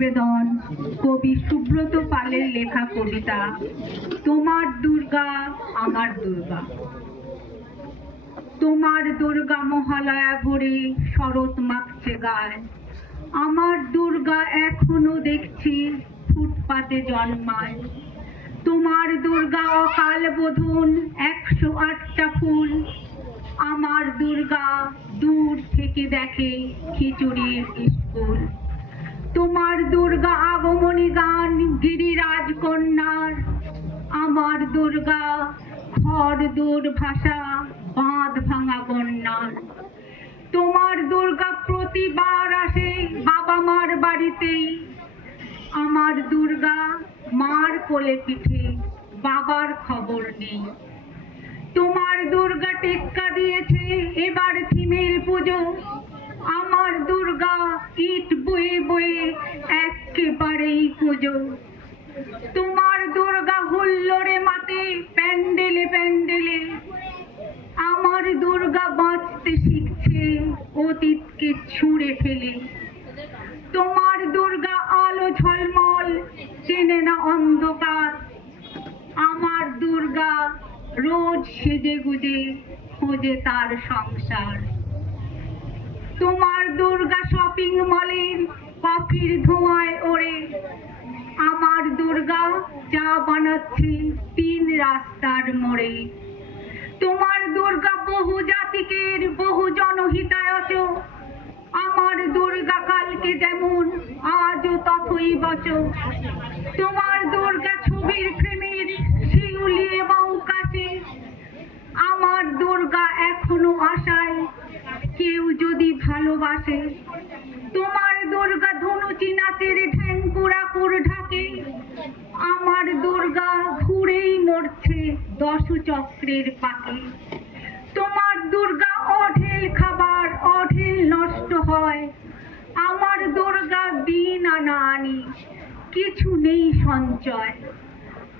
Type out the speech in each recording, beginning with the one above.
নিবেদন। কবি সুব্রত পালের লেখা কবিতা, তোমার দুর্গা আমার দুর্গা। তোমার দুর্গা মহালয়া ভরে শরৎ মাখছে গায় আমার দুর্গা এখনও দেখছি ফুটপাতে জন্মায়। তোমার দুর্গা অকাল বোধন একশো আটটা ফুল। আমার দুর্গা দূর থেকে দেখে খিচুড়ির স্কুল। দুর্গা আগমনী গান, গিরিরাজ কন্যার। আমার দুর্গা ঘর দূর ভাষা বাঁধ ভাঙা বন্যার তোমার দুর্গা প্রতিবার আসে বাবা মার বাড়িতেই। আমার দুর্গা মার কোলে পিঠে, বাবার খবর নেই। তোমার দুর্গা টেক্কা দিয়েছে, এবার থিমের পুজো। আমার দুর্গা ইট বয়ে বয়ে একেবারেই পুজো। তোমার দুর্গা হুল্লোড়ে মাতে প্যান্ডেলে প্যান্ডেলে। আমার দুর্গা বাঁচতে শিখছে, অতীতকে ছুঁড়ে ফেলে। তোমার দুর্গা আলো ঝলমল, চেনে না অন্ধকার। আমার দুর্গা রোজ সেজে গুজে, খোঁজে তার সংসার। তোমার দুর্গা শপিং মলের কফির ধোঁয়ায় ওড়ে আমার দুর্গা চা বানাচ্ছে তিন রাস্তার মোড়ে। তোমার দুর্গা বহু জাতিকের, বহু জনহিতায়চ আমার দুর্গা কালকে যেমন, আজও তথই বচ। তোমার দুর্গা ছবির প্রেমের শিউলি এবং কাছে আমার দুর্গা এখনও আশায় কেউ যদি ভালোবাসে কুর ঢাকে, আমার দুর্গা ঘুরেই মরছে দশ চক্রের পাকে। তোমার দুর্গা অঢেল খাবার, অঢেল নষ্ট হয়। আমার দুর্গা দিন আনা আনি কিছু নেই সঞ্চয়।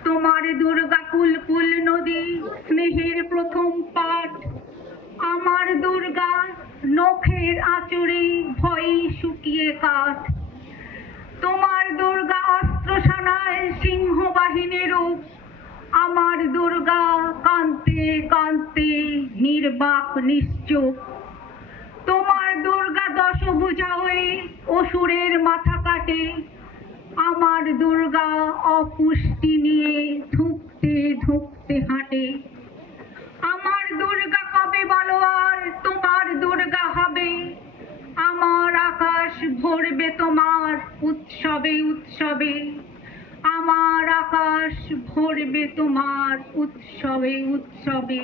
তোমার দুর্গা কুলকুল নদী, স্নেহের প্রথম পাঠ। আমার দুর্গা নখের আচরে ভয়ে শুকিয়ে কাঠ। সানায় সিংহ বাহিনীর রূপ, আমার দুর্গা কান্তে কান্তে নির্বাক নিশ্চুপ। তোমার দুর্গা দশভুজা হয়ে অসুরের মাথা কাটে, আমার দুর্গা অপুষ্টি নিয়ে ধুঁকতে ধুঁকতে হাঁটে। আমার দুর্গা কবে বলো আর তোমার দুর্গা হবে। আমার আকাশ ভরবে তোমার উৎসবে উৎসবে। আকাশ ভরবে তোমার উৎসবে উৎসবে।